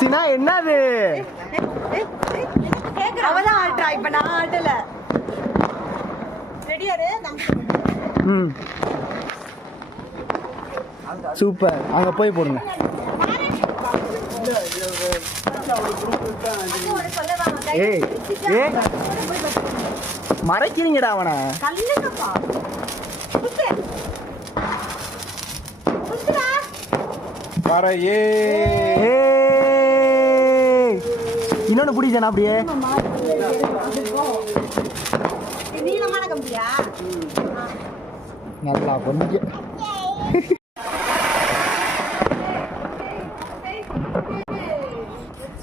சினா என்னது? அவதான் ஆட்றா, இப்ப நான் ஆட்டல. சூப்பர். அங்க போய் போடுங்க. ஏய் ஏய் மறைக்கிறீங்கடா அவனை. இன்னொன்னு பிடிச்சா அப்படியே நல்லா கொஞ்சம்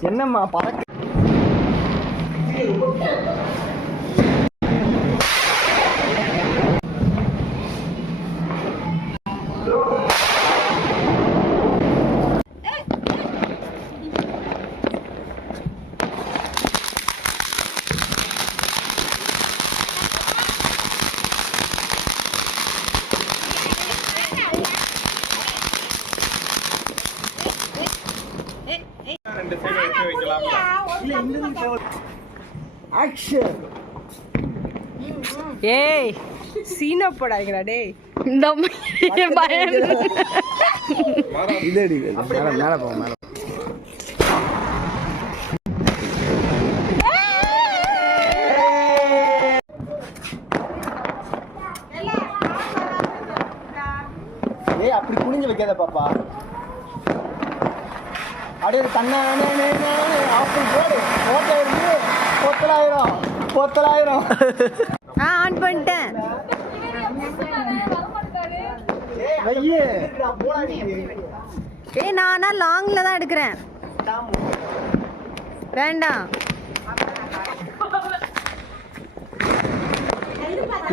என்னம்மா பறக்க ஏய் சீனா போடாதீங்கடா டேய். இதடி மேல போ மேல. ஏய் அப்படி குனிஞ்சு வைக்காத பாப்பா. அப்படியே தன்னானே ஆப்பிள் போடு. பொத்தலாயிரம். ஆன் பண்ணிட்டேன். ஏய் நானா லாங்ல தான் எடுக்கிறேன். வேண்டாம்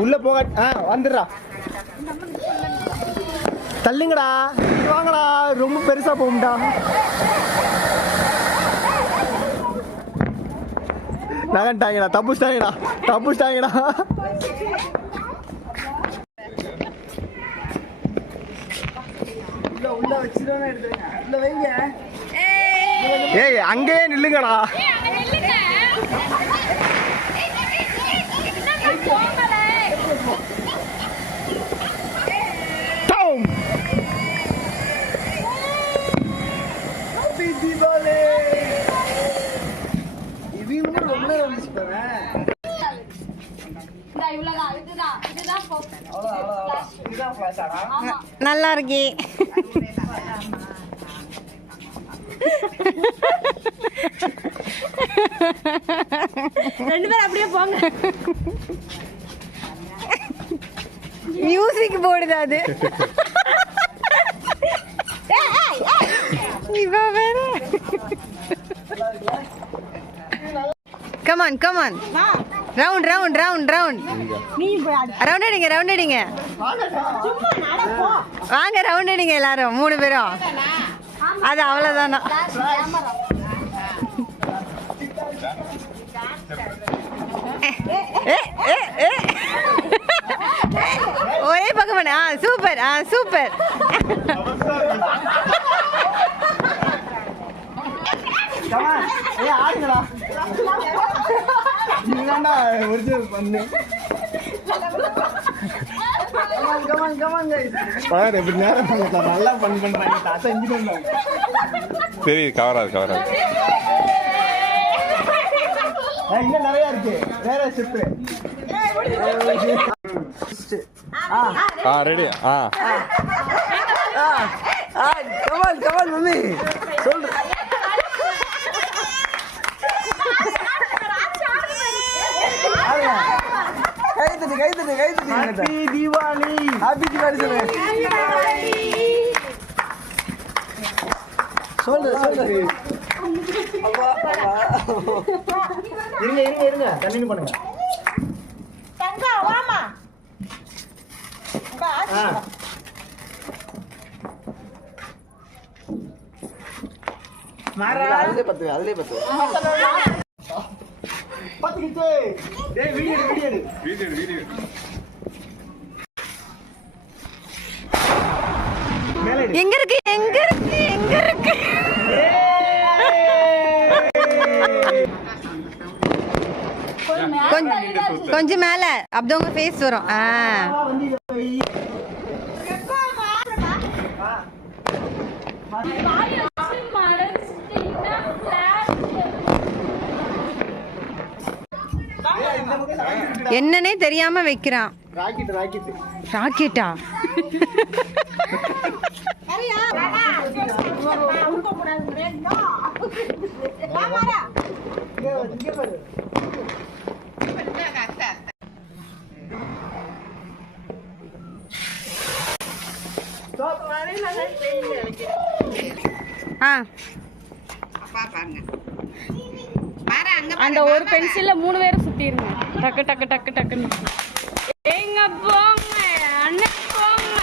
உள்ள போக. வந்துடுறா. தள்ளுங்கடா. வாங்கடா. ரொம்ப பெருசா போகும்டா. நகன்ட்டாங்கடா. தப்புச்சிட்டாங்கடா. ஏய் அங்கேயே நில்லுங்கடா. நல்லா இருக்கே. ரெண்டு பேரும் அப்படியே போங்க. மியூசிக் போடுது அது. இவ வேற. கமான் ரவுண்ட் அடிங்க. வாங்க ரவுண்ட் அடிங்க எல்லாரும் 3 பேரும். அது அவ்வளவுதானா? ஒரே பக்கம் பண்ண. சூப்பர். நல்லா பண்றாங்க. சரி கவராது. இன்னும் நிறைய இருக்கு. வேற ஷிஃப்ட். ரெடி. கமான் மம்மி சொல்லு. கைத்தட்டு. ஹாப்பி தீபாவளி சொல்லு. இருங்க கண்டினியூ பண்ணுங்க. அதுல பத்து பத்துக்கிட்டு. டேய் வீடியோ எங்க இருக்கு எங்க இருக்கு எங்க இருக்கு? கொஞ்சம் மேல அப்படியே உங்க ஃபேஸ் வரும். என்னன்னே தெரியாம வைக்கிறான். ராக்கெட்டா? அந்த ஒரு பென்சில்ல 3 பேரை சுத்திருங்க. டக்கு டக்கு டக்கு டக்குன்னு. எங்க போங்க அண்ணன் போங்க.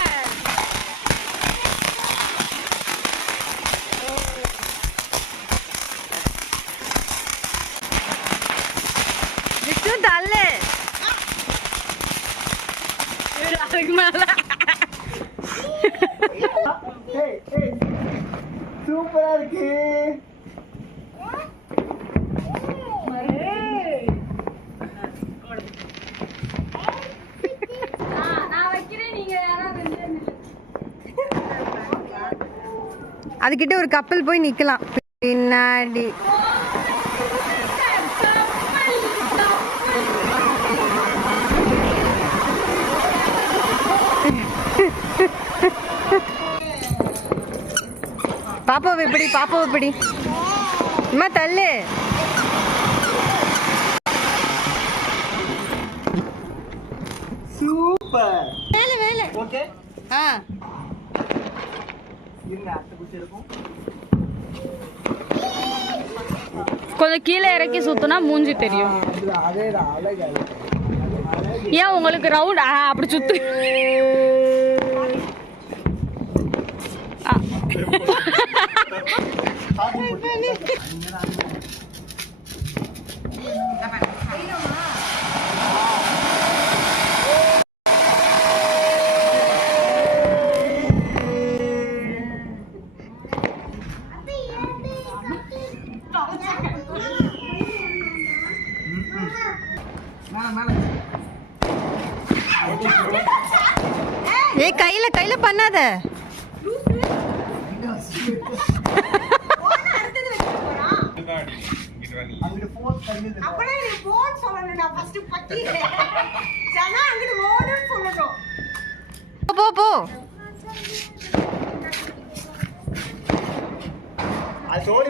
விஷ்ணு தள்ளு. அதுக்கு மேல சூப்பரா இருக்கு. அதுகிட்ட ஒரு கப்பல் போய் நிக்கலாம் பின்னாடி. பாப்பாவை எப்படி பாப்பாவை எப்படி அம்மா தள்ளு. சூப்பர். வேலை வேலை. ஓகே. இருங்க அடுத்த குச்சி இருக்கும். கொஞ்சம் கீழே இறக்கி சுத்தினா மூஞ்சி தெரியும். அதேதான் அழகா. ஏன் உங்களுக்கு ரவுண்ட் அப்படி சுத்து. ஏய் கையில கையில பண்ணாத. போ போ. சோடி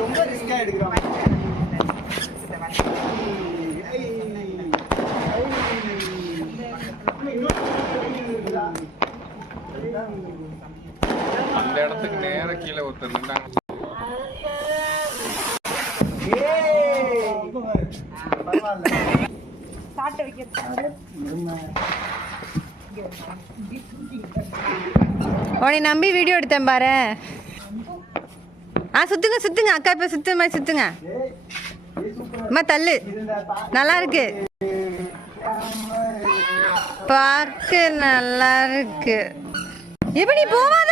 ரொம்ப ரிஸ்கா எடுக்கிறோம். அந்த இடத்துக்கு நேர கீழே ஒருத்தர் நின்றாங்க. உன்னை நம்பி வீடியோ எடுத்தேன் பாரு. சுத்துங்க சுத்துங்க அக்கா இப்ப சுத்து மாதிரி சுத்துங்க. அம்மா தள்ளு. நல்லா இருக்கு பார்க்க நல்லா இருக்கு. எப்படி போவாத.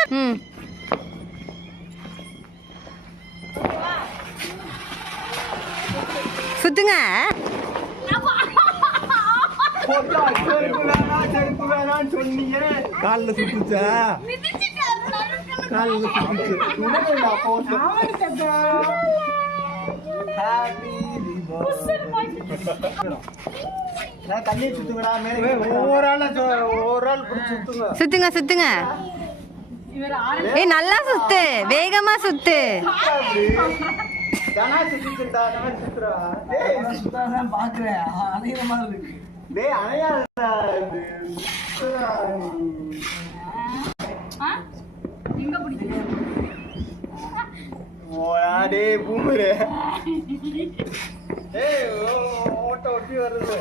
சுத்துங்க. காலில் சுத்துச்சா? காலில் சுத்துச்சு. சுத்துங்க சுத்துங்க. ஏய் நல்லா சுத்து வேகமா சுத்து. போடே பூமரே. ஏய் ஓட்ட ஒட்டி வருது.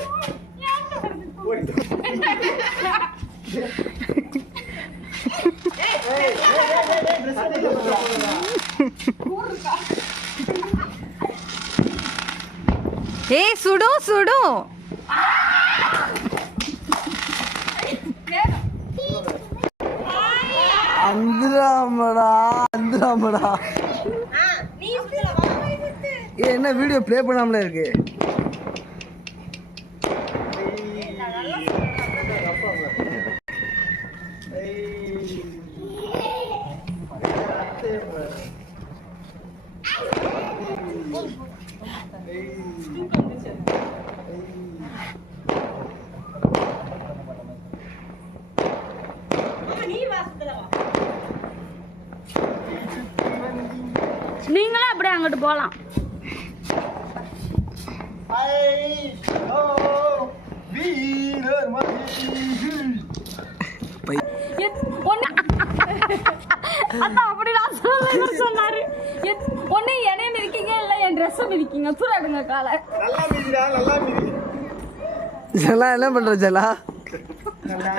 ஏய் சுடும் சுடும். அந்துராமடா அந்துராமடா. என்ன வீடியோ ப்ளே பண்ணாமலே இருக்கு. நீங்களும் அப்படியே அங்கிட்டு போகலாம். அப்படி நான் சொன்னாரு. ஒண்ணு என்னைய மிதிக்கீங்க இல்ல என் ட்ரெஸ் மிதிக்கீங்க. தூராடுங்க காலை. நல்லா மிதிடா நல்லா மிதி. ஜலா என்ன பண்ற ஜலா? நல்லா